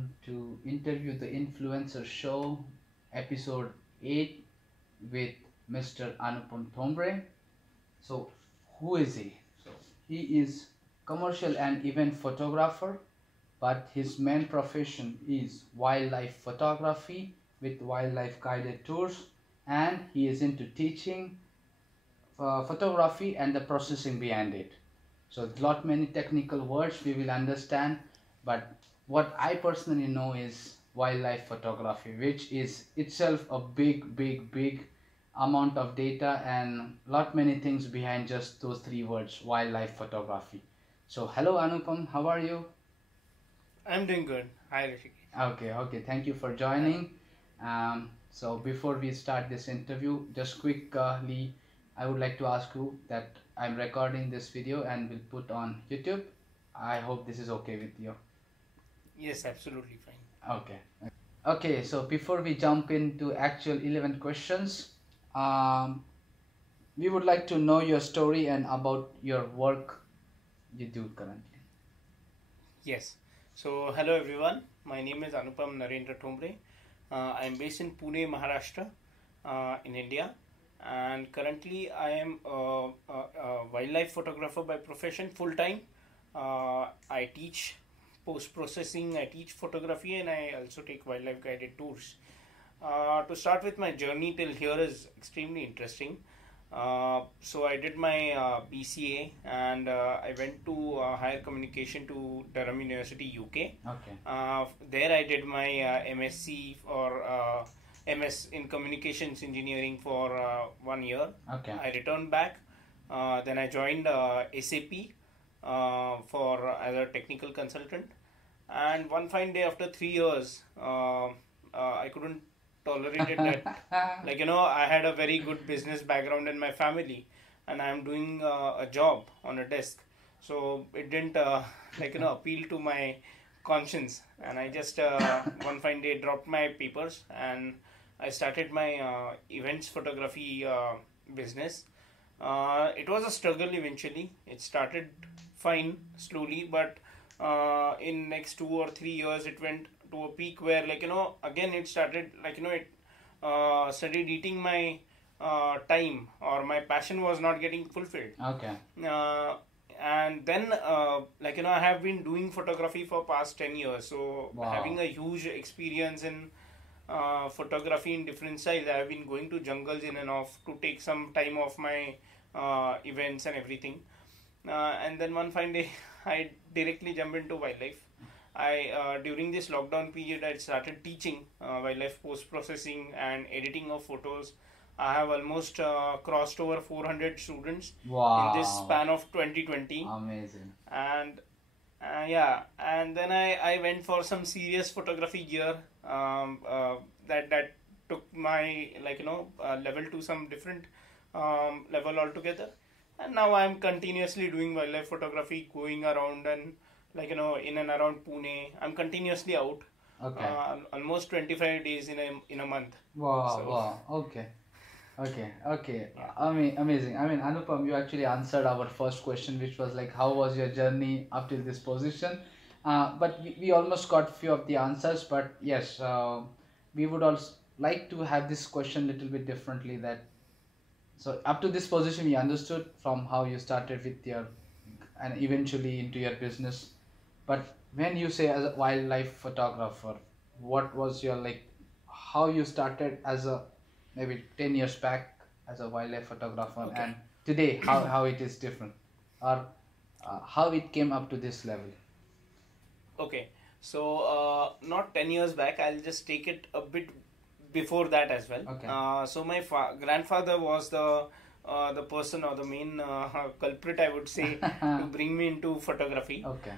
welcome to Interview the Influencer Show, episode 8 with Mr. Anupam Thombre. So, who is he? So, he is commercial and event photographer, but his main profession is wildlife photography with wildlife guided tours, and he is into teaching photography and the processing behind it. So lot many technical words we will understand, but what I personally know is wildlife photography, which is itself a big amount of data and lot many things behind just those three words, wildlife photography. So hello Anupam, how are you? I'm doing good. Hi, Rishi. Okay, thank you for joining. So before we start this interview, just quickly, I would like to ask you that I'm recording this video and will put on YouTube. I hope this is okay with you. Yes, absolutely fine. Okay. Okay, so before we jump into actual 11 questions, um, we would like to know your story and about your work you do currently. Yes. So, hello everyone. My name is Anupam Thombre. I'm based in Pune, Maharashtra, in India, and currently I am a wildlife photographer by profession, full time. I teach post processing, I teach photography, and I also take wildlife guided tours. To start with, my journey till here is extremely interesting. So I did my BCA, and I went to higher communication to Durham University, UK. Okay. There I did my MSc or MS in communications engineering for 1 year. Okay. I returned back. Then I joined SAP for as a technical consultant. And one fine day after 3 years, I couldn't tolerated that. I had a very good business background in my family, and I'm doing a job on a desk, so it didn't appeal to my conscience, and I just one fine day dropped my papers and I started my events photography business. It was a struggle eventually. It started fine, slowly, but in next 2 or 3 years it went to a peak where again it started started eating my time, or my passion was not getting fulfilled. Okay. And then I have been doing photography for past 10 years, so Wow. having a huge experience in photography in different styles. I have been going to jungles in and off to take some time off my events and everything, and then one fine day I directly jumped into wildlife. I during this lockdown period I started teaching wildlife post processing and editing of photos. I have almost crossed over 400 students Wow. in this span of 2020. Amazing. And and then I went for some serious photography gear that took my level to some different level altogether. And now I'm continuously doing wildlife photography, going around and in and around Pune. I'm continuously out. Okay. Almost 25 days in a month. Wow, So- wow. Okay. Yeah. Amazing. I mean, Anupam, you actually answered our first question, which was like, how was your journey up till this position? But we almost got few of the answers. But yes, we would also like to have this question little bit differently. That so up to this position, we understood from how you started with your and eventually into your business. But when you say as a wildlife photographer, what was your how you started as a maybe 10 years back as a wildlife photographer, Okay. and today how it is different, or how it came up to this level? Okay, so not 10 years back, I'll just take it a bit before that as well. Okay. So my grandfather was the person or the main culprit, I would say, to bring me into photography. Okay.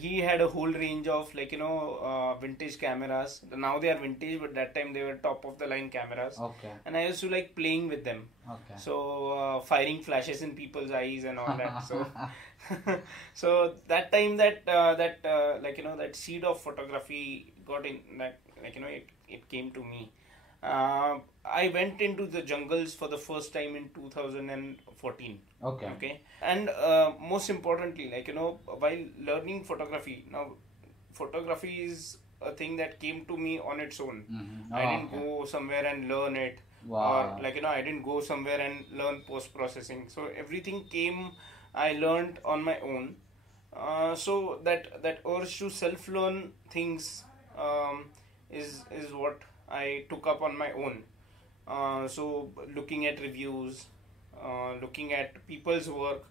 He had a whole range of vintage cameras. Now they are vintage, but that time they were top of the line cameras. Okay. And I used to like playing with them. Okay. So firing flashes in people's eyes and all that. So so that time that seed of photography got in, that it came to me. I went into the jungles for the first time in 2014. Okay. Okay, and most importantly, while learning photography, now photography is a thing that came to me on its own. Mm-hmm. I Oh, didn't okay. go somewhere and learn it, or Wow. like I didn't go somewhere and learn post processing. So everything came, I learned on my own. So that urge to self learn things is what I took up on my own. So looking at reviews, looking at people's work,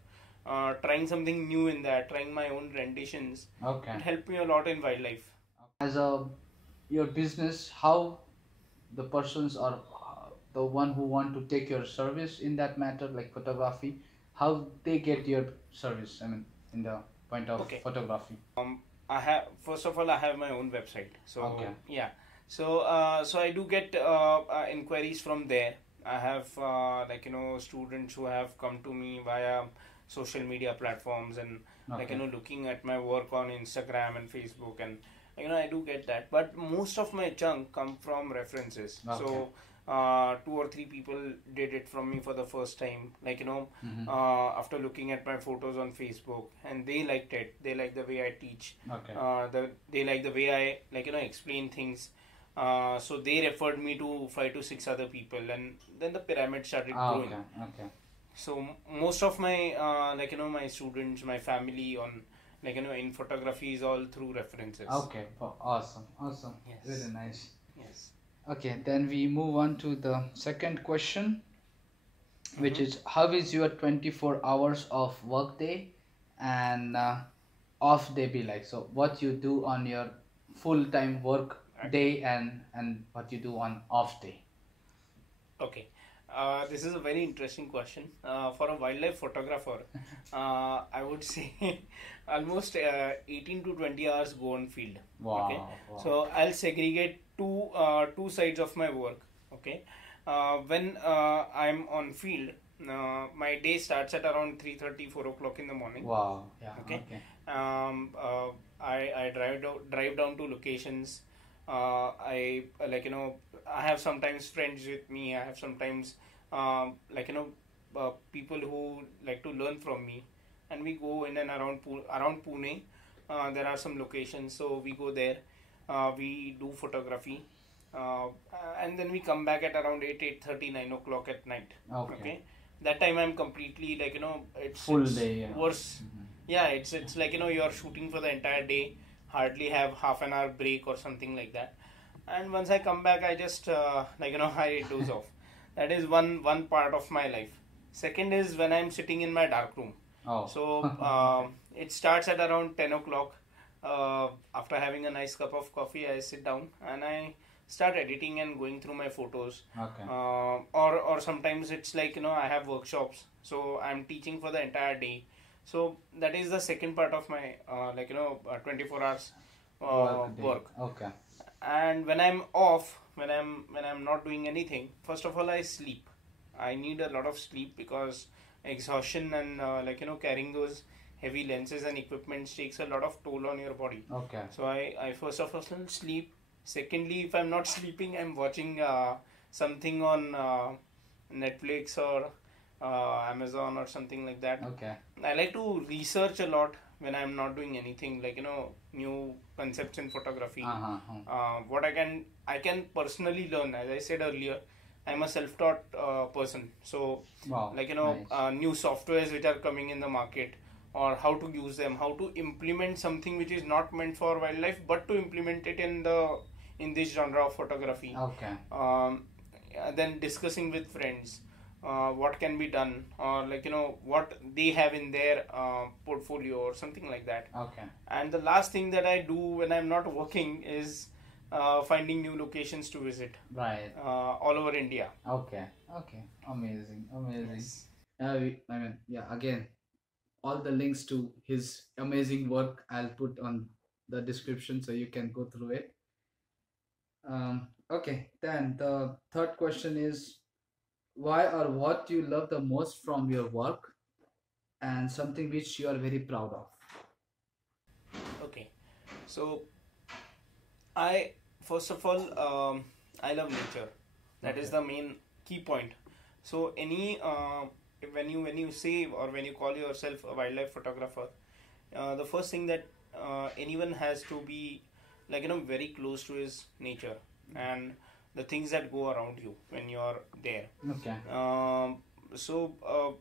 trying something new in that, trying my own renditions, Okay. it helped me a lot in wildlife. As a your business, how the persons or the one who want to take your service in that matter, like photography, how they get your service? I mean, in the point of Okay. photography. I have, first of all, I have my own website. So Okay. yeah, so I do get inquiries from there. I have students who have come to me via social media platforms, and Okay. looking at my work on Instagram and Facebook, and I do get that. But most of my chunk come from references. Okay. So two or three people did it from me for the first time, Mm-hmm. after looking at my photos on Facebook, and they liked it. They like the way I teach. Okay. They like the way I explain things. So they referred me to 5 to 6 other people, and then the pyramid started growing. Okay. Okay. So most of my my students, my family on in photography is all through references. Okay. Awesome. Awesome. Yes. Really nice. Yes. Okay. Then we move on to the second question, which Mhm. is how is your 24 hours of work day and off day be like? So what you do on your full time work day and what you do on off day. Okay. This is a very interesting question. For a wildlife photographer, I would say almost 18 to 20 hours go on field. Wow. Okay. Wow. So I'll segregate two sides of my work. Okay. When I'm on field, my day starts at around 3:30, 4 o'clock in the morning. Wow. Yeah. Okay. Okay. I drive down to locations. I I have sometimes friends with me. I have sometimes people who like to learn from me, and we go in and around Pune. There are some locations, so we go there. We do photography, uh, and then we come back at around 8:30, 9 o'clock at night. Okay. That time I'm completely it's Full it's day. Yeah. worse. Yeah, it's like you're shooting for the entire day, hardly have half an hour break or something like that. And once I come back, I just I doze off. That is one part of my life. Second is when I'm sitting in my dark room. Oh. So it starts at around 10 o'clock. After having a nice cup of coffee, I sit down and I start editing and going through my photos. Okay. Or sometimes it's like I have workshops, so I'm teaching for the entire day. So that is the second part of my 24 hours Work day. work. Okay. And when I'm off, when I'm not doing anything, first of all I sleep. I need a lot of sleep because exhaustion and carrying those heavy lenses and equipment takes a lot of toll on your body. Okay. So I first of all sleep. Secondly, if I'm not sleeping, I'm watching something on Netflix or Amazon or something like that. Okay. I like to research a lot when I'm not doing anything, like new concepts in photography. What I can personally learn. As I said earlier, I'm a self-taught person. So Wow. nice. New softwares which are coming in the market, or how to use them, how to implement something which is not meant for wildlife, but to implement it in this genre of photography. Okay. Then discussing with friends what can be done, or what they have in their portfolio or something like that. Okay. And the last thing that I do when I'm not working is finding new locations to visit Right. all over India. Okay. Okay. Amazing. Amazing. Yes. I mean, yeah. Again, all the links to his amazing work I'll put on the description so you can go through it. Okay. Then the third question is why or what you love the most from your work and something which you are very proud of. Okay. So I first of all I love nature. That is Okay. the main key point. So when you say or when you call yourself a wildlife photographer, the first thing that anyone has to be like very close to his nature and the things that go around you when you're there. Okay.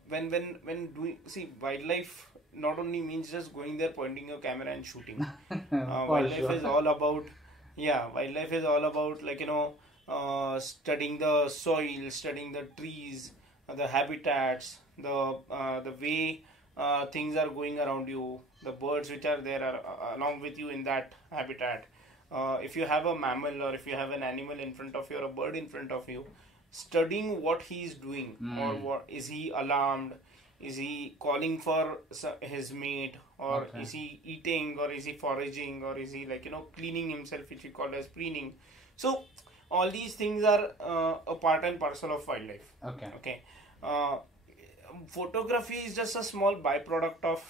When doing, see, wildlife not only means just going there, pointing your camera and shooting. For Wildlife sure. is all about, yeah, wildlife is all about studying the soil, studying the trees, the habitats, the way things are going around you, the birds which are there are, along with you in that habitat. If you have a mammal or if you have an animal in front of you or a bird in front of you, studying what he is doing, or what is he alarmed, is he calling for his mate, or Okay. is he eating, or is he foraging, or is he cleaning himself, which we call as preening. So all these things are a part and parcel of wildlife. Okay. Okay. uh, Photography is just a small byproduct of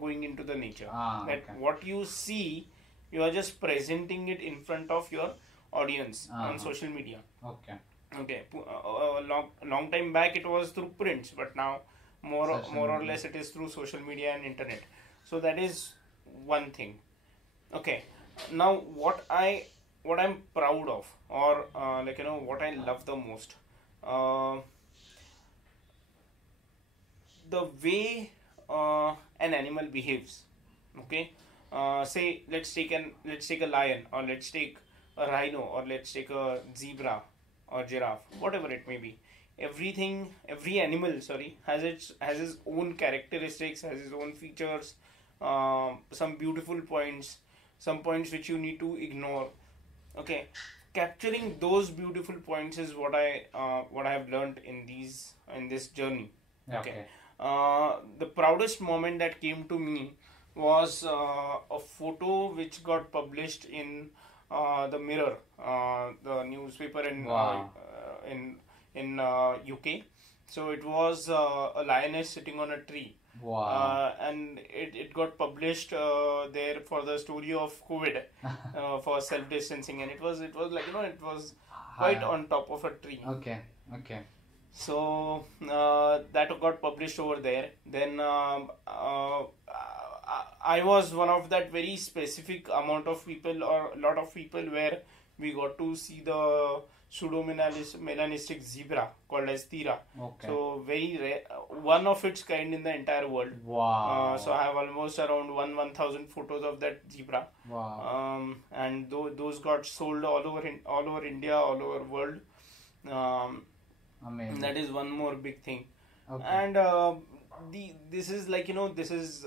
going into the nature. That Okay. what you see, you are just presenting it in front of your audience on social media. Okay. Okay. Long time back it was through prints, but now Social more or media. less it is through social media and internet. So that is one thing. Okay. Now what I'm proud of, or what I love the most, uh, the way an animal behaves. Okay. Say let's take a lion, or let's take a rhino, or let's take a zebra or giraffe, whatever it may be. Every animal, sorry, has its own characteristics, has its own features, some beautiful points, some points which you need to ignore. Okay, capturing those beautiful points is what I have learned in this journey. Okay. The proudest moment that came to me was a photo which got published in the Mirror, the newspaper Wow. in UK. So it was a lioness sitting on a tree. Wow. And it got published there for the story of COVID, for self distancing, and it was it was quite on top of a tree. Okay. Okay. So that got published over there. Then I was one of that very specific amount of people, or a lot of people, where we got to see the pseudo-melanistic zebra called as Tira. Okay. So very rare, one of its kind in the entire world. Wow. So I have almost around 1,000 photos of that zebra. Wow. And those got sold all over India, all over world. Amazing. That is one more big thing. Okay. And this is this is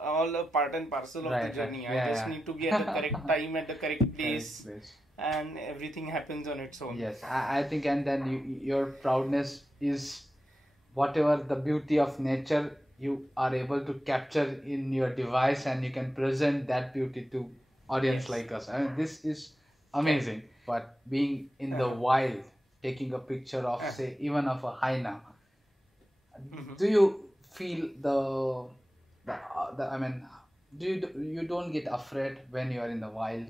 all a part and parcel of Right, the journey. right. Yeah, I just yeah. need to be at the correct time, at the correct place, Yes. and everything happens on its own. Yes, I think, and then your proudness is whatever the beauty of nature you are able to capture in your device, and you can present that beauty to audience Yes. like us. I mean, this is amazing. But being in the wild, taking a picture of, say, even of a hyena, do you feel I mean, you don't get afraid when you are in the wild?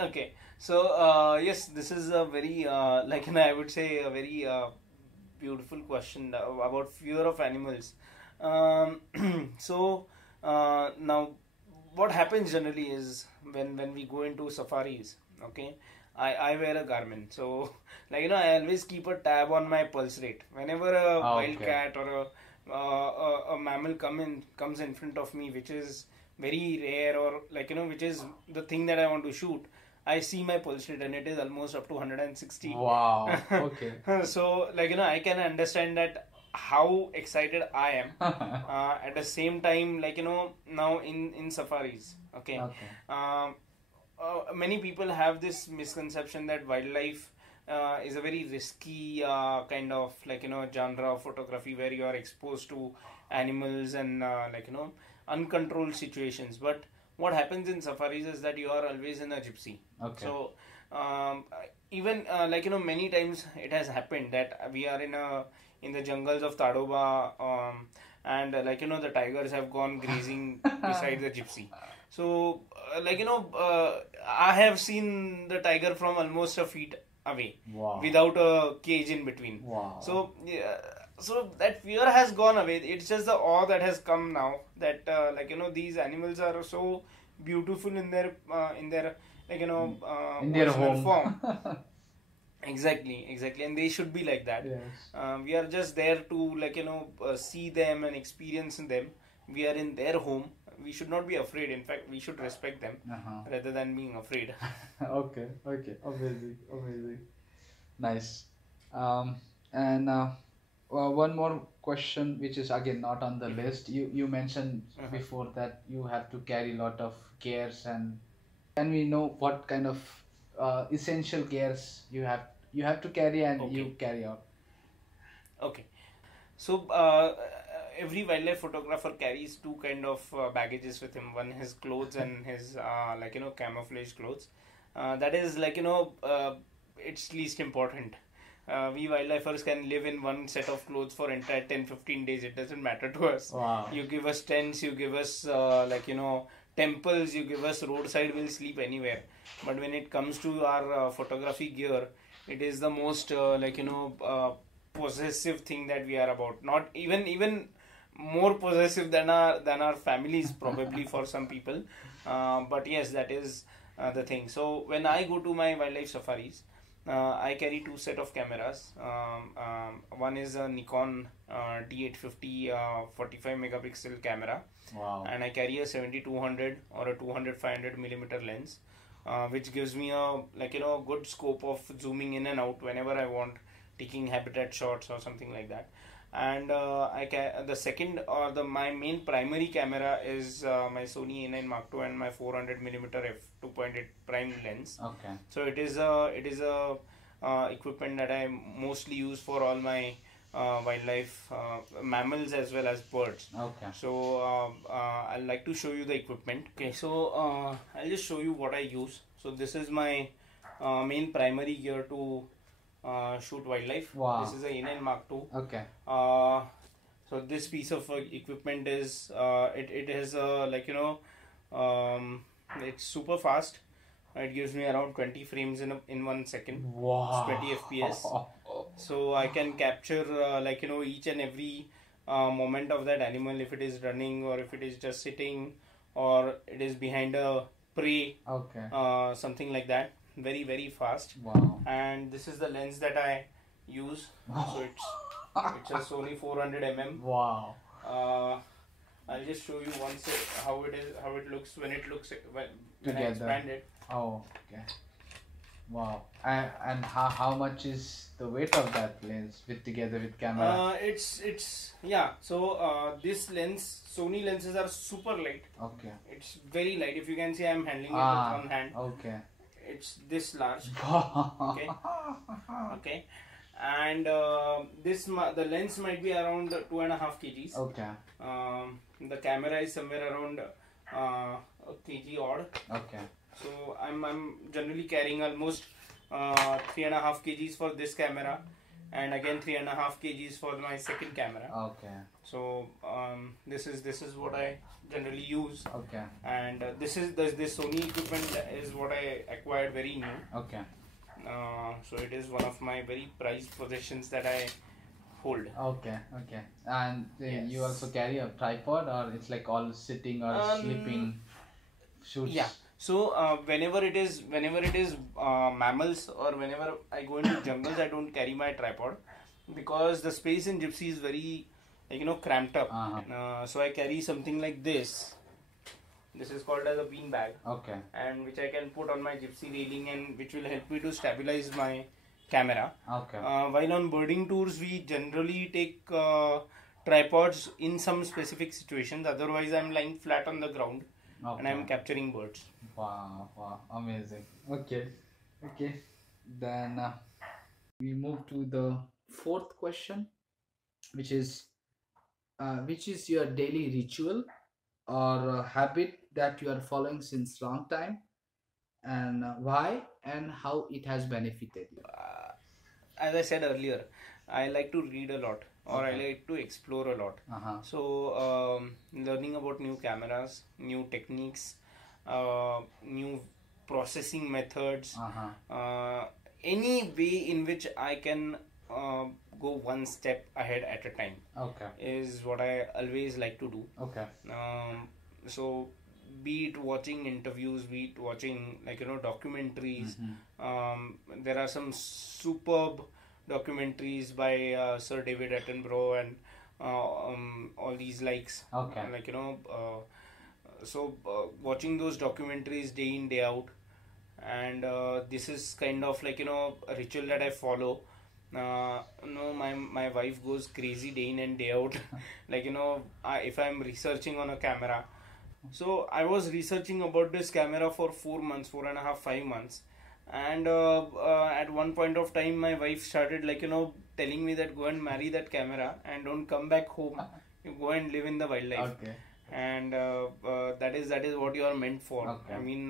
Okay, so yes, this is a very I would say a very beautiful question about fear of animals. So now, what happens generally is when we go into safaris. Okay, I wear a Garmin, so I always keep a tab on my pulse rate. Whenever a wild cat or a mammal comes in front of me, which is very rare, or which is the thing that I want to shoot, I see my pulse rate and it is almost up to 160. Wow. Okay. So I can understand that how excited I am. At the same time, now in safaris. Okay. Many people have this misconception that wildlife is a very risky kind of genre of photography, where you are exposed to animals and uncontrolled situations. But what happens in safaris is that you are always in a gypsy. Okay. So even many times it has happened that we are in the jungles of Tadoba, and the tigers have gone grazing beside the gypsy. So I have seen the tiger from almost a feet away. Wow. Without a cage in between. Wow. So so that fear has gone away. It's just the awe that has come now, that these animals are so beautiful in their like In their original home. form. Exactly, and they should be like that. Yes. We are just there to see them and experience them. We are in their home. We should not be afraid. In fact, we should respect them rather than being afraid. Okay, okay, amazing, amazing, nice. Um, and one more question, which is again not on the list. You mentioned before that you have to carry a lot of cares, and can we know what kind of essential cares you have to carry and you Okay. carry out? Okay. So every wildlife photographer carries two kind of baggages with him. One his clothes and his camouflage clothes. That is it's least important. We wildlifers can live in one set of clothes for entire 10-15 days. It doesn't matter to us. Wow. You give us tents, you give us temples, you give us roadside, we'll sleep anywhere. But when it comes to our photography gear, it is the most possessive thing that we are about. Not even more possessive than our families probably for some people. But yes, that is the thing. So when I go to my wildlife safaris, I carry two set of cameras. One is a Nikon D850 45 megapixel camera. Wow. And I carry a 70-200 or a 200-500 millimeter lens, which gives me a good scope of zooming in and out whenever I want, taking habitat shots or something like that. And the second or my main primary camera is my Sony A9 Mark II and my 400 millimeter f2.8 prime lens. Okay. So it is a equipment that I mostly use for all my wildlife, mammals as well as birds. Okay. So I'd like to show you the equipment. Okay, so I'll just show you what I use. So this is my main primary gear to shoot wildlife. Wow. This is a A9 Mark II. Okay. So this piece of equipment is it has it's super fast. It gives me around 20 frames in 1 second. Wow. It's 20 FPS. So I can capture each and every moment of that animal, if it is running or if it is just sitting or it is behind a prey. Okay. Something like that. Very, very fast. Wow. And this is the lens that I use. So it's a Sony 400 mm. Wow. I'll just show you once how it looks when I Together. expand it. Oh, okay. Wow. And how much is the weight of that lens together with camera? It's yeah. So this lens, Sony lenses are super light. Okay. It's very light. If you can see, I'm handling it with one hand. Okay. It's this large. Okay. Okay. And the lens might be around 2.5 kgs. Okay. The camera is somewhere around a kg odd. Okay. So I'm generally carrying almost 3.5 kgs for this camera, and again 3.5 kgs for my second camera. Okay. So this is what I generally use. Okay. And this Sony equipment is what I acquired very new. Okay. So it is one of my very prized possessions that I hold. Okay. Okay. And Yes. you also carry a tripod, or it's like all sitting or sleeping shoots? Yeah. So whenever it is mammals or whenever I go into jungles, I don't carry my tripod because the space in Gypsy is very cramped up. So I carry something like this. This is called as a bean bag. Okay. And which I can put on my Gypsy railing and which will help me to stabilize my camera. Okay. While on birding tours, we generally take tripods in some specific situations. Otherwise, I'm lying flat on the ground. Okay. And I'm capturing birds. Wow, wow, amazing. Okay, okay. Then we move to the fourth question, which is your daily ritual or habit that you are following since long time, and why and how it has benefited you? As I said earlier, I like to read a lot, or I Okay. like to explore a lot. So learning about new cameras, new techniques, new processing methods, any way in which I can go one step ahead at a time Okay. is what I always like to do. Okay. So be it watching interviews, be it watching documentaries. There are some superb documentaries by Sir David Attenborough and all these likes. Okay. Watching those documentaries day in day out, and this is kind of a ritual that I follow. No, my wife goes crazy day in and day out. If I'm researching on a camera, so I was researching about this camera for 4 months, 4.5, 5 months, and at one point of time, my wife started telling me that go and marry that camera and don't come back home. You go and live in the wildlife. Okay. And that is what you are meant for. Okay. I mean,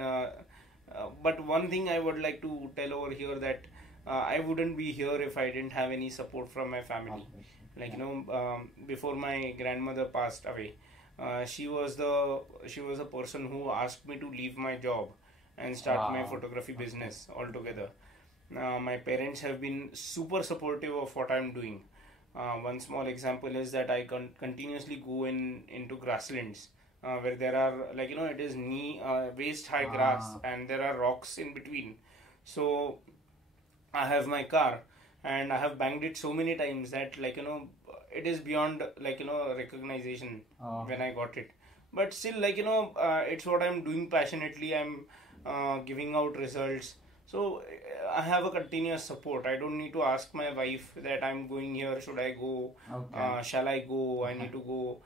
but one thing I would like to tell over here that I wouldn't be here if I didn't have any support from my family. Before my grandmother passed away, she was a person who asked me to leave my job and start my photography business altogether. My parents have been super supportive of what I'm doing. One small example is that I continuously go into grasslands where there are it is waist high grass and there are rocks in between. So I have my car and I have banged it so many times that it is beyond recognition when I got it. But still it's what I'm doing passionately. I'm giving out results. So I have a continuous support. I don't need to ask my wife that I'm going here, should I go? Okay. Shall I go? I need to go.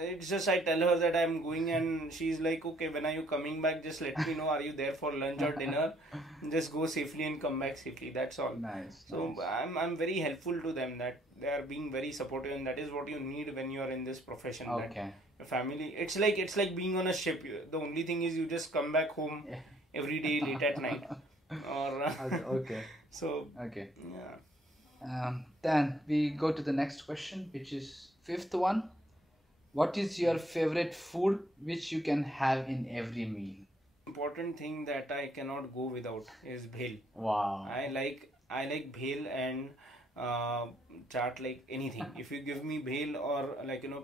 It's just I tell her that I'm going and she's like, okay, when are you coming back? Just let me know. Are you there for lunch or dinner? Just go safely and come back safely. That's all. Nice. So nice. I'm very helpful to them, that they are being very supportive, and that is what you need when you are in this profession. Okay. That your family, it's like being on a ship. The only thing is you just come back home every day late at night. Or Okay. so Okay. yeah. Then we go to the next question, which is fifth one. What is your favorite food which you can have in every meal? Important thing that I cannot go without is bhel. Wow. I like bhel and chaat like anything. If you give me bhel or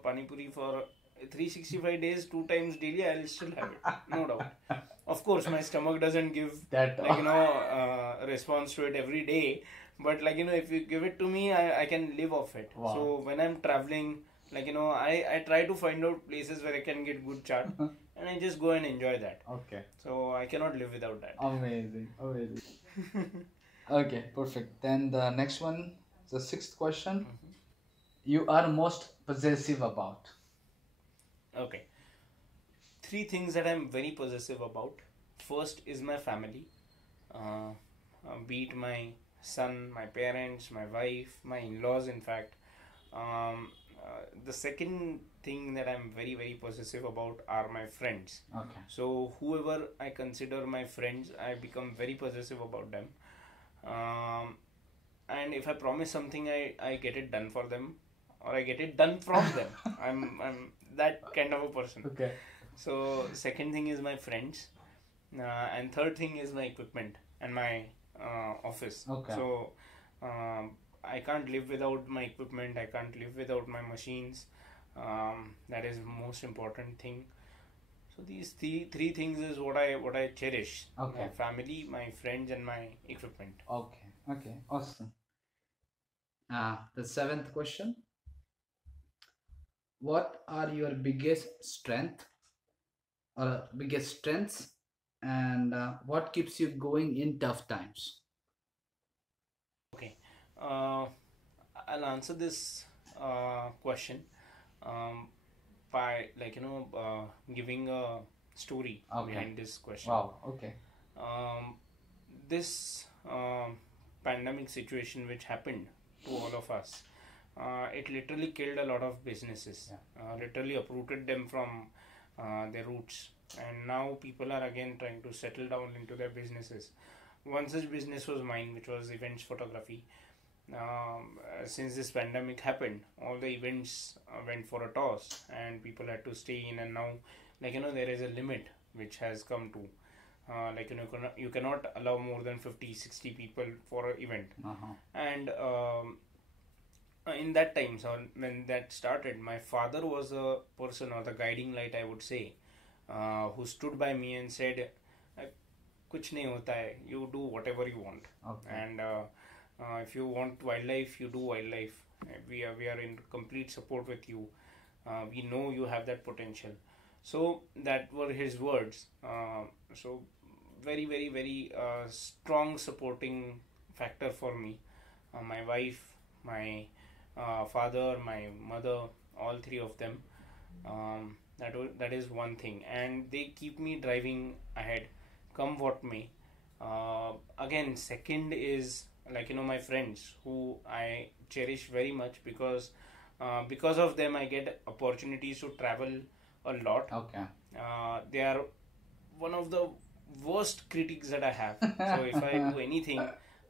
pani puri for 365 days, 2 times daily, I'll still have it, no doubt. Of course, my stomach doesn't give That response to it every day, but if you give it to me, I can live off it. Wow. So when I'm traveling, I try to find out places where I can get good chaat, and I just go and enjoy that. Okay. So I cannot live without that. Amazing. Amazing. Okay, perfect. Then the next one, the sixth question. You are most possessive about. Okay. 3 things that I'm very possessive about. First is my family. Be it my son, my parents, my wife, my in-laws, in fact. The second thing that I'm very, very possessive about are my friends. Okay. So whoever I consider my friends, I become very possessive about them. And if I promise something, I get it done for them, or I get it done from them. I'm that kind of a person. Okay. So second thing is my friends, and third thing is my equipment and my office. Okay. So I can't live without my equipment. I can't live without my machines. That is most important thing. So these three things is what I cherish. Okay. My family, my friends, and my equipment. Okay. Okay. Awesome. The seventh question. What are your biggest strengths, and what keeps you going in tough times? Okay. I'll answer this question by giving a story behind this question. Wow. Okay. This pandemic situation which happened to all of us, it literally killed a lot of businesses. Literally uprooted them from their roots, and now people are again trying to settle down into their businesses. One such business was mine, which was events photography. Since this pandemic happened, all the events went for a toss, and people had to stay in. And now, there is a limit which has come to. You cannot allow more than 50-60 people for an event. And in that time, so when that started, my father was a person, or the guiding light, I would say, who stood by me and said, "कुछ नहीं होता है. You do whatever you want. Okay. And if you want wildlife, you do wildlife. We are in complete support with you. We know you have that potential." So that were his words. So very, very, very strong supporting factor for me. My wife, my father, my mother, all three of them. That is one thing, and they keep me driving ahead, come what may. Again, second is, like, my friends who I cherish very much, because of them I get opportunities to travel a lot. Okay. They are one of the worst critics that I have. So if I do anything,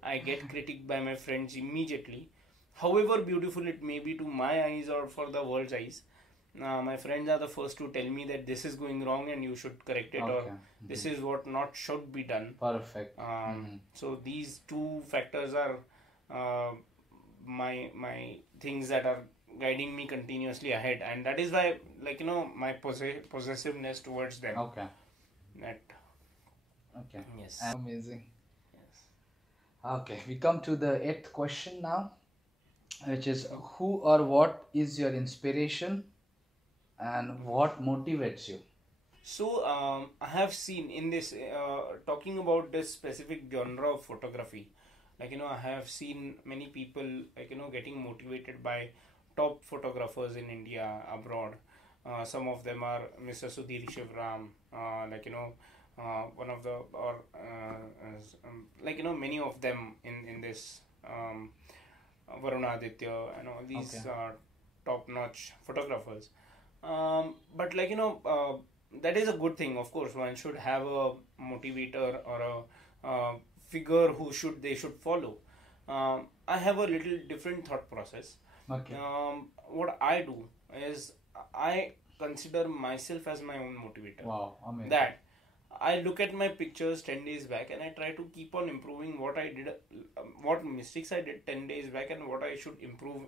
I get critiqued by my friends immediately. However beautiful it may be to my eyes or for the world's eyes, my friends are the first to tell me that this is going wrong and you should correct it, or this is what not should be done. Perfect. So these two factors are my things that are guiding me continuously ahead, and that is why, like, my possessiveness towards them. Okay. That. Okay. Yes. Amazing. Yes. Okay, we come to the 8th question now, which is, who or what is your inspiration and what motivates you? So I have seen in this talking about this specific genre of photography, like, I have seen many people, like, getting motivated by top photographers in India, abroad. Some of them are Mr. Sudhir Shivram, like, one of the, or like, many of them in this, Varuna Aditya and all these top-notch photographers. But, like, that is a good thing. Of course, one should have a motivator or a figure who they should follow. I have a little different thought process. Okay. What I do is I consider myself as my own motivator. Wow, amazing. That I look at my pictures 10 days back and I try to keep on improving what I did, what mistakes I did 10 days back and what I should improve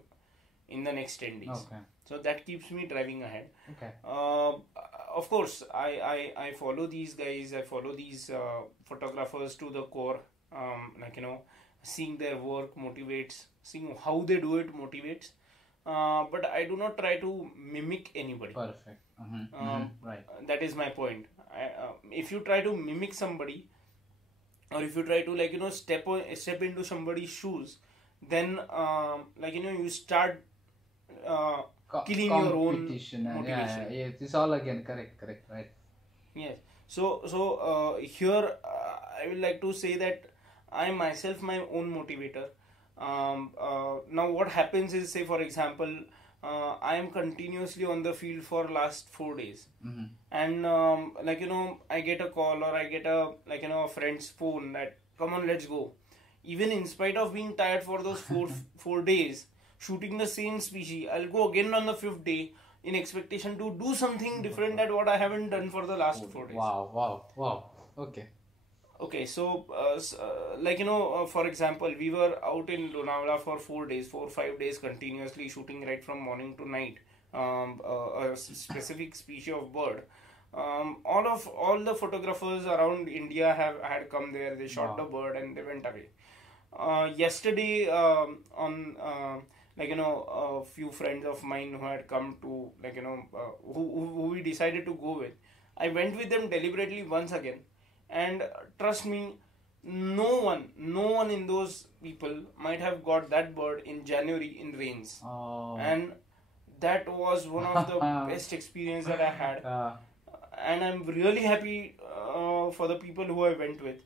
in the next 10 days. Okay. So that keeps me driving ahead. Okay. Of course, I follow these guys, I follow these photographers to the core. Like, seeing their work motivates, seeing how they do it motivates. But I do not try to mimic anybody. Perfect. Right. That is my point. If you try to mimic somebody, or if you try to, like, step into somebody's shoes, then like, you start killing your own motivation. Yeah, it's all again correct, right? Yes. So here I would like to say that I am myself my own motivator. Now what happens is, say for example, I am continuously on the field for last 4 days, and like, I get a call or I get a, like, a friend's phone that, come on, let's go. Even in spite of being tired for those 4 days shooting the same species, I'll go again on the 5th day in expectation to do something different than what I haven't done for the last 4 days. Wow. Okay, so like, for example, we were out in Lonavala for 4 days, 4-5 days continuously shooting right from morning to night, a specific species of bird. All the photographers around India had come there. They shot the bird and they went away. Yesterday, on like, a few friends of mine who had come to, like, who we decided to go with, I went with them deliberately once again. And trust me, no one in those people might have got that bird in January in rains. And that was one of the best experience that I had. And I'm really happy for the people who I went with.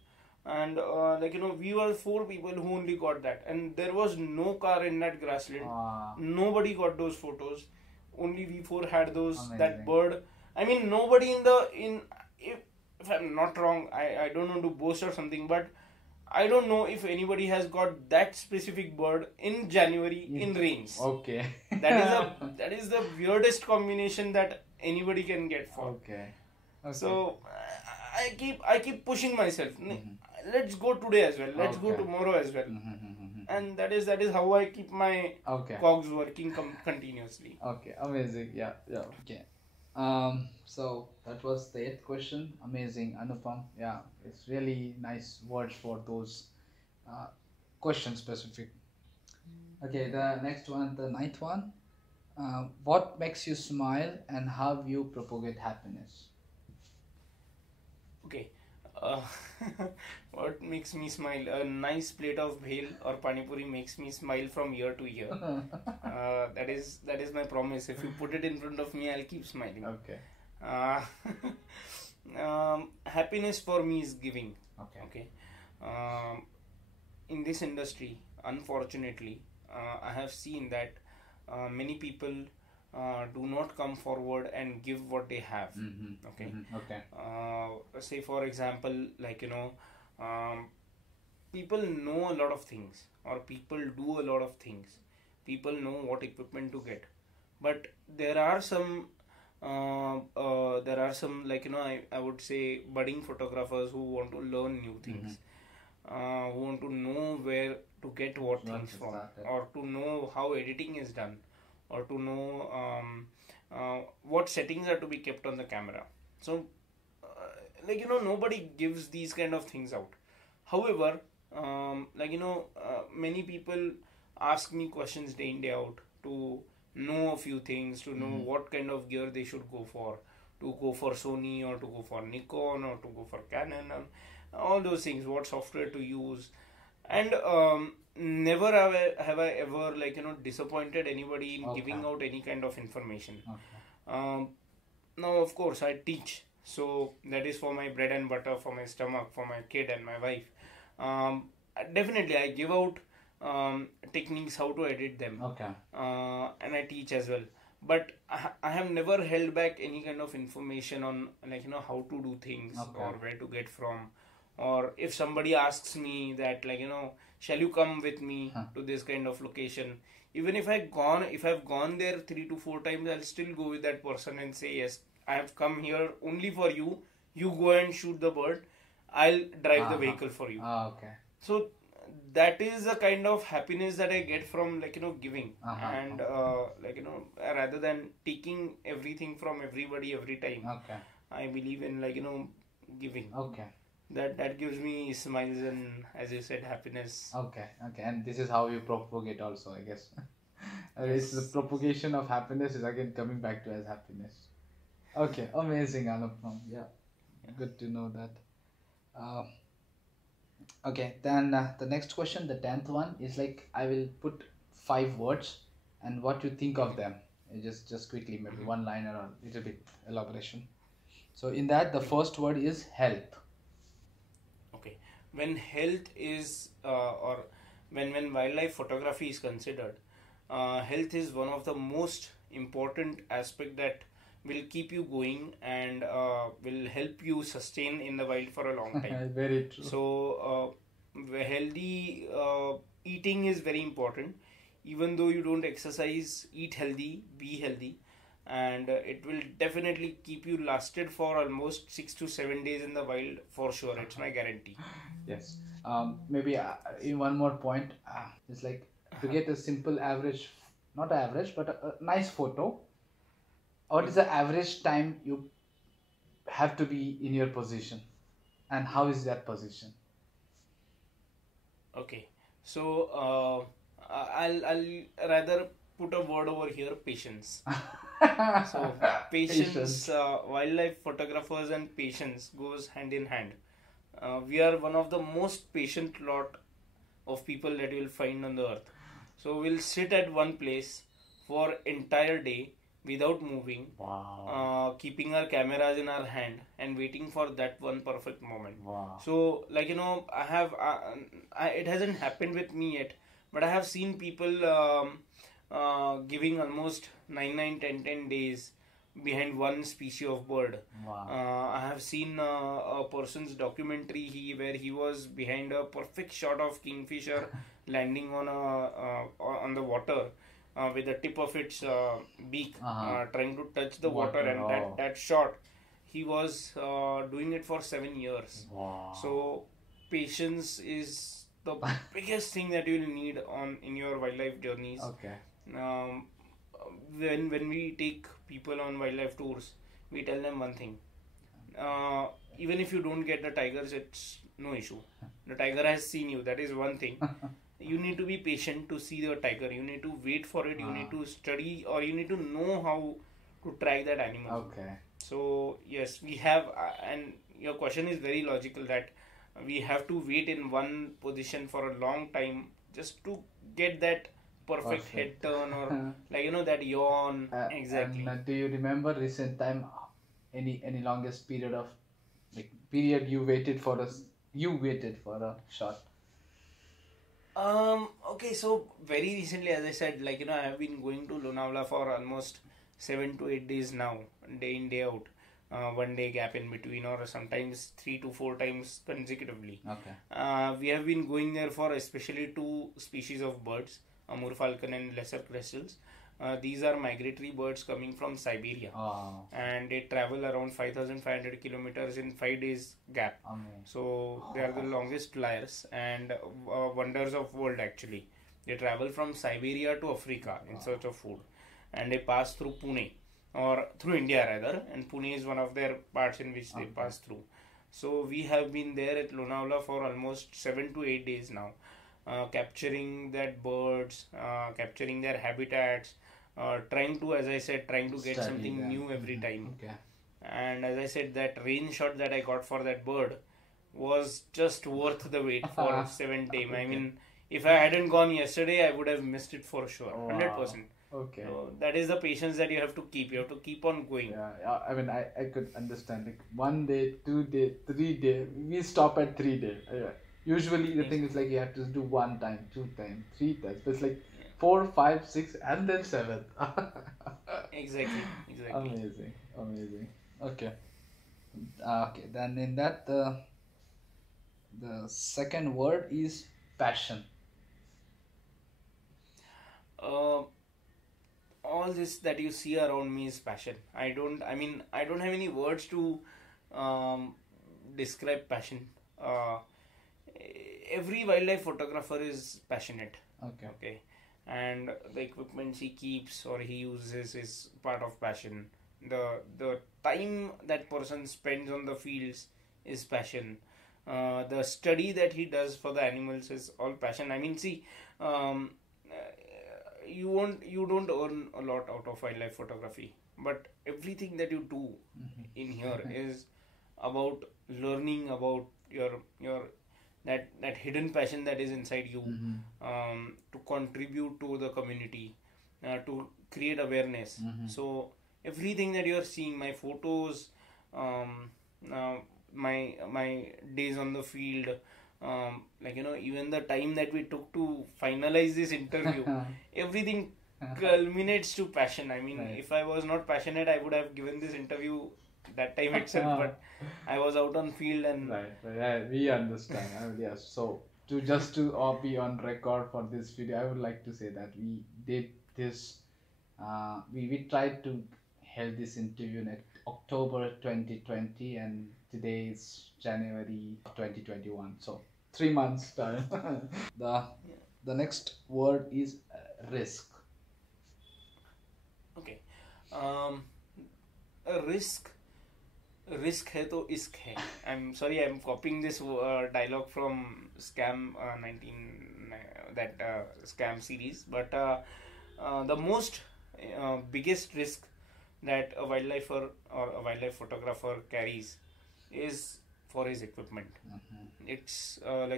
And like, we were 4 people who only got that, and there was no car in that grassland. Nobody got those photos. Only we 4 had those. Amazing. That bird. I mean, nobody if I'm not wrong, I don't want to boast or something, but I don't know if anybody has got that specific bird in January in rains. Okay. That is the weirdest combination that anybody can get for. Okay. So I keep pushing myself. Let's go today as well. Let's go tomorrow as well. And that is how I keep my cogs working continuously. Okay. Amazing. Yeah. Okay. So that was the eighth question. Amazing, Anupam. Yeah, it's really nice words for those uh, question specific. Okay, the next one, the ninth one. What makes you smile and how you propagate happiness? Okay. Uh, what makes me smile? A nice plate of bhel or pani puri makes me smile from year to year. That is my promise. If you put it in front of me, I'll keep smiling. Okay. Uh, happiness for me is giving. Okay. Okay. Um, in this industry, unfortunately, I have seen that many people do not come forward and give what they have. Okay. Okay. Say for example, like um, people know a lot of things, or people do a lot of things. People know what equipment to get, but there are some like I would say budding photographers who want to learn new things, who want to know where to get what Not things to from, start it. or to know how editing is done, or to know what settings are to be kept on the camera. So nobody gives these kind of things out. However, many people ask me questions day in day out to know a few things, to know what kind of gear they should go for, to go for Sony or to go for Nikon or to go for Canon, and all those things, what software to use. And never have I ever disappointed anybody in Okay. giving out any kind of information. Okay. Now, of course, I teach, so that is for my bread and butter, for my stomach, for my kid and my wife. Definitely, I give out techniques how to edit them, Okay. and I teach as well. But I have never held back any kind of information on how to do things, Okay. or where to get from, or if somebody asks me that shall you come with me to this kind of location, even if I've gone there 3 to 4 times, I'll still go with that person and say, yes, I have come here only for you. You go and shoot the bird. I'll drive the vehicle for you. Okay. So that is the kind of happiness that I get from giving. And rather than taking everything from everybody every time, Okay. I believe in giving. Okay. That gives me smiles and, as you said, happiness. Okay. Okay. And this is how you propagate also, I guess. It's the propagation of happiness is again coming back to as happiness. Okay. Amazing, Anupam. Yeah. Good to know that. Uh, okay. Then the next question, the 10th one, is like I will put 5 words and what you think of them. Just quickly, maybe one line or a little bit elaboration. So in that, the first word is health. Okay. When health is or when wildlife photography is considered, health is one of the most important aspect that will keep you going and will help you sustain in the wild for a long time. Very true. So healthy eating is very important. Even though you don't exercise, eat healthy, be healthy, and it will definitely keep you lasted for almost 6 to 7 days in the wild for sure. It's my guarantee. Yes. Maybe in one more point, it's like to get a simple average, not average, but a nice photo. What is the average time you have to be in your position, and how is that position? Okay, so I'll rather put a word over here: patience. So patience, wildlife photographers and patience goes hand in hand. We are one of the most patient lot of people that you will find on the earth. So we'll sit at one place for entire day without moving, Wow. keeping our cameras in our hand and waiting for that one perfect moment. Wow. So it hasn't happened with me yet, but I have seen people giving almost 9, 9, 10 days behind one species of bird. Wow. I have seen a person's documentary where he was behind a perfect shot of kingfisher landing on the water with the tip of its beak trying to touch the water, and that shot he was doing it for 7 years. Wow. So patience is the biggest thing that you will need in your wildlife journeys. Okay. Um, when we take people on wildlife tours, we tell them one thing. Uh, Even if you don't get the tigers, it's no issue. The tiger has seen you. That is one thing. You need to be patient to see the tiger. You need to wait for it. You need to study, or you need to know how to track that animal. Okay. So yes, we have, and your question is very logical, that we have to wait in one position for a long time just to get that perfect head turn, or like that yawn. Exactly. And do you remember recent time any longest period of period you waited for a shot? Okay, so very recently, as I said, I have been going to Lonavala for almost 7 to 8 days now, day in, day out. 1 day gap in between, or sometimes 3 to 4 times consecutively. Okay. We have been going there for especially two species of birds, Amur falcon and lesser crestals. These are migratory birds coming from Siberia, Oh, and they travel around 5,500 kilometers in 5 days gap. amazing. So they are the longest flyers and wonders of world actually. They travel from Siberia to Africa in search of food, and they pass through Pune, or through India rather, and Pune is one of their parts in which they pass through. So we have been there at Lonavala for almost 7 to 8 days now, capturing that birds, capturing their habitats, trying to, as I said, trying to get Study something them. new every time. Okay. And as I said, that rain shot that I got for that bird was just worth the wait for 7 days. I mean, if I hadn't gone yesterday, I would have missed it for sure, 100%. Okay. So that is the patience that you have to keep. You have to keep on going. Yeah, I mean, I could understand, 1 day, 2 day, 3 day. We stop at 3 day. Usually the thing is you have to do 1 time, 2 times, 3 times. But it's 4, 5, 6, and then 7th. Exactly. Amazing. Okay. Okay. Then in that the second word is passion. All this that you see around me is passion. I don't have any words to describe passion. Every wildlife photographer is passionate. Okay. And the equipment he keeps or he uses is part of passion. The time that person spends on the fields is passion. The study that he does for the animals is all passion. I mean, see, you don't earn a lot out of wildlife photography, but everything that you do in here is about learning about your that hidden passion that is inside you, to contribute to the community, to create awareness. So everything that you are seeing, my photos, my days on the field, even the time that we took to finalize this interview, everything culminates to passion. I mean, if I was not passionate, I would have given this interview that time itself, but I was out on field and right. We understand. Yes. So to be on record for this video, I would like to say that we did this. We tried to hold this interview in October 2020, and today is January 2021. So 3 months time. The next word is risk. Okay. A risk है तो इश्क है. I'm sorry, I'm copying this dialogue from Scam 19, that Scam series. But the most biggest risk that a wildlifer or a wildlife photographer carries is for his equipment. It's I'll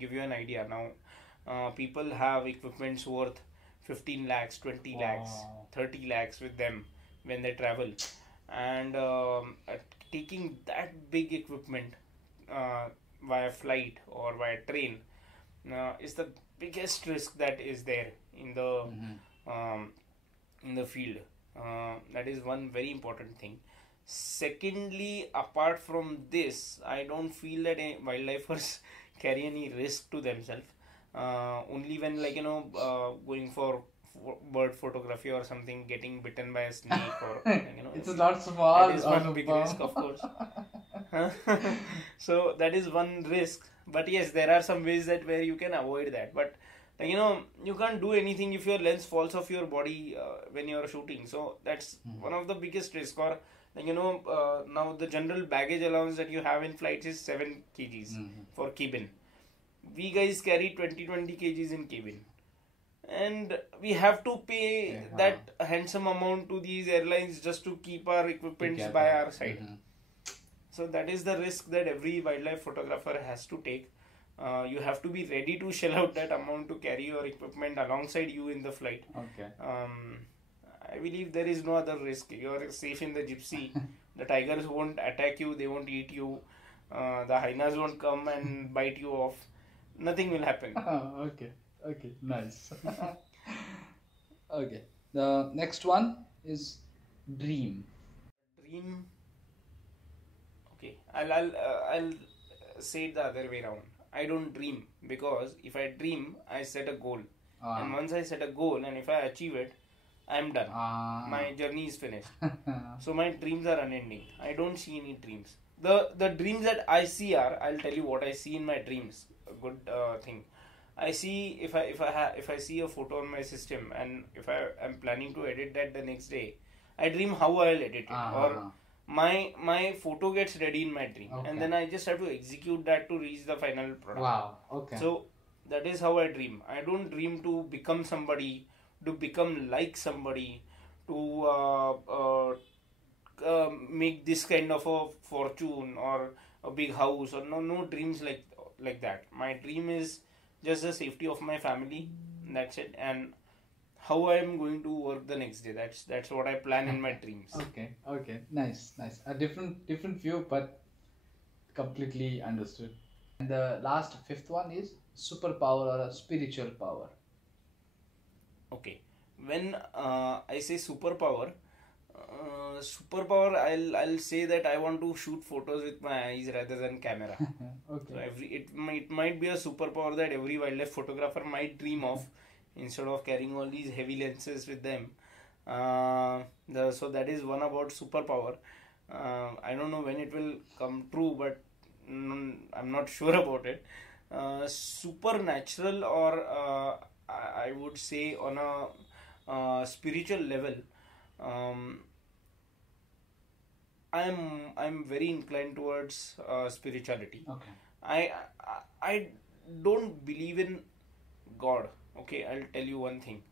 give you an idea now. People have equipments worth 15 lakhs, 20 lakhs, 30 lakhs with them when they travel, and taking that big equipment via flight or via train is the biggest risk that is there in the field. That is one very important thing. Secondly, apart from this, I don't feel that wildlifers carry any risk to themselves. Only when going for bird photography or something, getting bitten by a snake or it's not small. That is one big risk, of course. So that is one risk. But yes, there are some ways that where you can avoid that. But like you can't do anything if your lens falls off your body when you're shooting. So that's one of the biggest risk. Or like now the general baggage allowance that you have in flights is 7 kgs for cabin. We guys carry 20 kgs in cabin, and we have to pay that handsome amount to these airlines just to keep our equipments by our side. So that is the risk that every wildlife photographer has to take. You have to be ready to shell out that amount to carry your equipment alongside you in the flight. I believe there is no other risk. You are safe in the gypsy. The tigers won't attack you. They won't eat you. The hyenas won't come and bite you off. Nothing will happen. Okay, nice. Okay, the next one is dream. Dream. Okay, I'll say it the other way around. I don't dream, because if I dream, I set a goal, and once I set a goal, and if I achieve it, I'm done. My journey is finished. So my dreams are unending. I don't see any dreams. The dreams that I see are, I'll tell you what I see in my dreams. A good thing. I see, if I see a photo on my system, and if I am planning to edit that the next day, I dream how I'll edit it, or my photo gets ready in my dream, and then I just have to execute that to reach the final product. Wow. Okay. So that is how I dream. I don't dream to become somebody, to become like somebody, to make this kind of a fortune or a big house, or no dreams like that. My dream is just the safety of my family. That's it. And how I am going to work the next day. That's what I plan in my dreams. Okay, nice. A different view, but completely understood. And the last fifth one is superpower or a spiritual power. Okay, when I say superpower, I'll say that I want to shoot photos with my eyes rather than camera. Okay. So it might be a superpower that every wildlife photographer might dream of, instead of carrying all these heavy lenses with them. So that is one about superpower. I don't know when it will come true, but I'm not sure about it. Supernatural, or I would say on a spiritual level, I'm very inclined towards spirituality. Okay. I don't believe in God. Okay, I'll tell you one thing.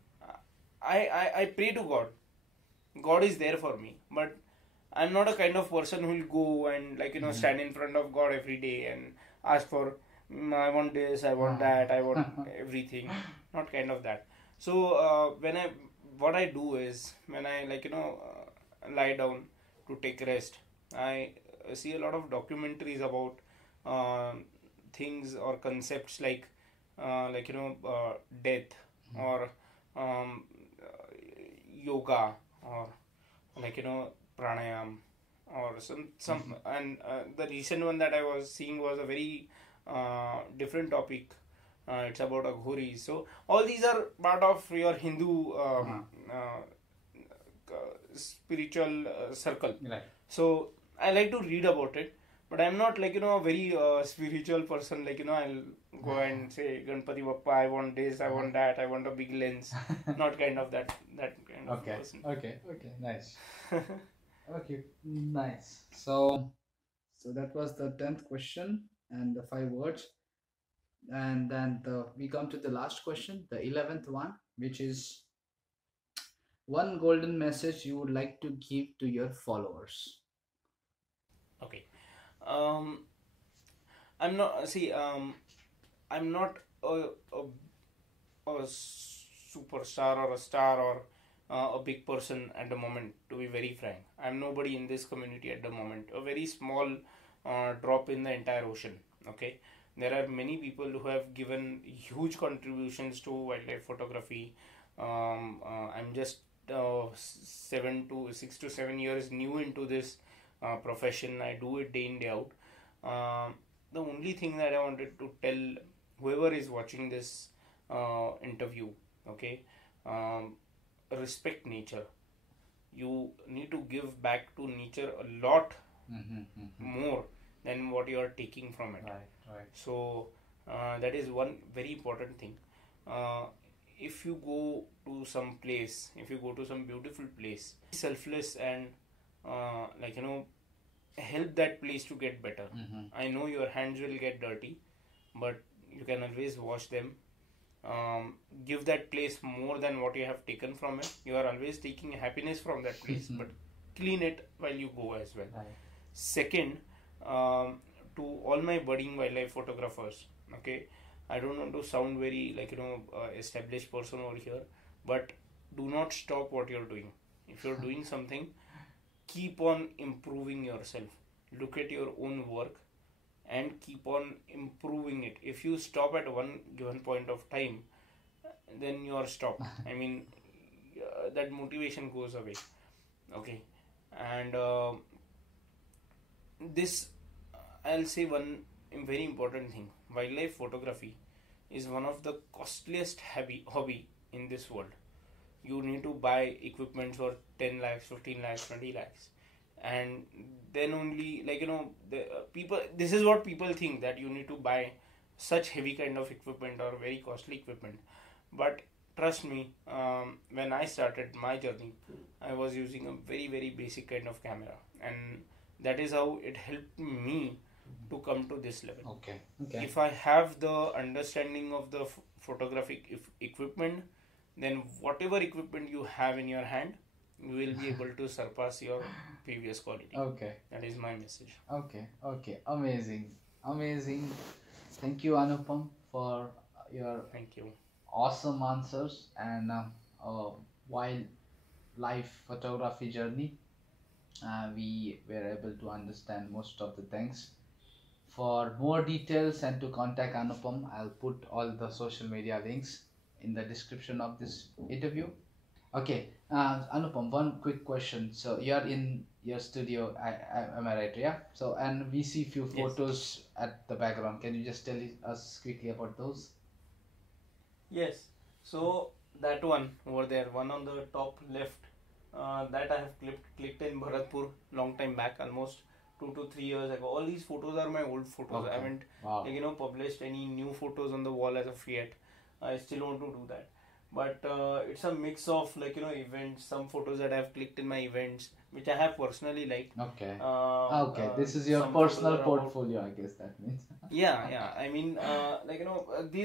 I pray to God. God is there for me, but I'm not a kind of person who will go and stand in front of God every day and ask for, I want this, I want that, I want everything. Not kind of that. So what I do is, when I lie down to take rest, I see a lot of documentaries about things or concepts like death, or yoga, or pranayam, or some and the recent one that I was seeing was a very different topic. It's about aghoris. So all these are part of your Hindu spiritual circle. Right. So I like to read about it, but I'm not a very spiritual person. I'll go and say, Ganpati Bappa, I want this, I want that, I want a big lens. Not kind of that kind of person. Okay, nice. Okay, nice. So that was the 10th question and the 5 words. And then we come to the last question, the 11th one, which is one golden message you would like to give to your followers. Okay. I'm not a superstar or a star or a big person at the moment, to be very frank. I'm nobody in this community at the moment. A very small drop in the entire ocean. Okay. There are many people who have given huge contributions to wildlife photography. I'm just 6 to 7 years new into this profession. I do it day in, day out. The only thing that I wanted to tell whoever is watching this interview, okay, respect nature. You need to give back to nature a lot more than what you are taking from it. Right. So that is one very important thing. uh, if you go to some place, if you go to some beautiful place, be selfless and help that place to get better. I know your hands will get dirty, but you can always wash them. Give that place more than what you have taken from it. You are always taking happiness from that place, but clean it while you go as well. Right. Second, to all my budding wildlife photographers, okay, I don't want to sound very established person over here, but do not stop what you're doing. If you're doing something, keep on improving yourself. Look at your own work and keep on improving it. If you stop at one given point of time, then you are stopped. I mean, that motivation goes away. Okay, and this, I'll say one very important thing. Wildlife photography is one of the costliest hobby in this world. You need to buy equipment for 10 lakhs, 15 lakhs, 20 lakhs. And then only, people, this is what people think, that you need to buy such heavy kind of equipment or very costly equipment. But trust me, when I started my journey, I was using a very, very basic kind of camera. And that is how it helped me to come to this level. Okay. If I have the understanding of the photographic equipment, then whatever equipment you have in your hand, you will be able to surpass your previous quality. Okay. That is my message. Okay. Amazing. Thank you, Anupam, for your Thank you. awesome answers and wildlife photography journey. We were able to understand most of the things. For more details and to contact Anupam, I'll put all the social media links in the description of this interview. Okay, Anupam, one quick question. So you are in your studio, am I right? Yeah. So and we see few Yes. photos at the background. Can you just tell us quickly about those? Yes. So that one over there, one on the top left, that I have clicked in Bharatpur long time back, almost 2 to 3 years ago. All these photos are my old photos. Okay. I haven't Wow. published any new photos on the wall as of yet. I still want to do that. But it's a mix of events, some photos that I have clicked in my events, which I have personally liked. Okay. Okay. This is your Some photos personal are about, portfolio, I guess that means. yeah. I mean,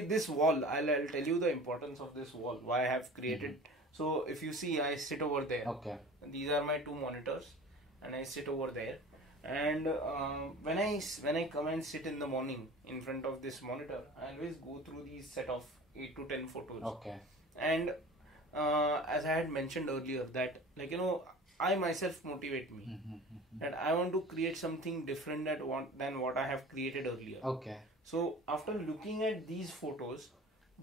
this wall. I'll tell you the importance of this wall. Why I have created. So if you see, I sit over there. Okay. These are my two monitors, and I sit over there. And when I come and sit in the morning in front of this monitor, I always go through these set of 8 to 10 photos. Okay. And as I had mentioned earlier, that I myself motivate me that I want to create something different than what I have created earlier. Okay. So after looking at these photos,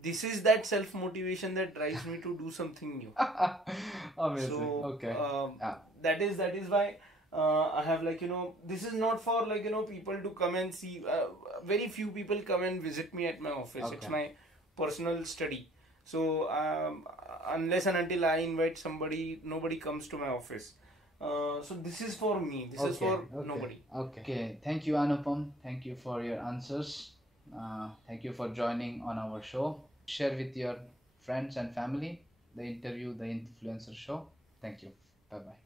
this is that self motivation that drives me to do something new. Amazing. So Okay. that is why I have this is not for people to come and see. Very few people come and visit me at my office. Okay. It's my personal study. So unless and until I invite somebody, nobody comes to my office. So this is for me. This is for nobody. Okay. Thank you, Anupam. Thank you for your answers. Thank you for joining on our show. Share with your friends and family the interview, the influencer show. Thank you. Bye bye.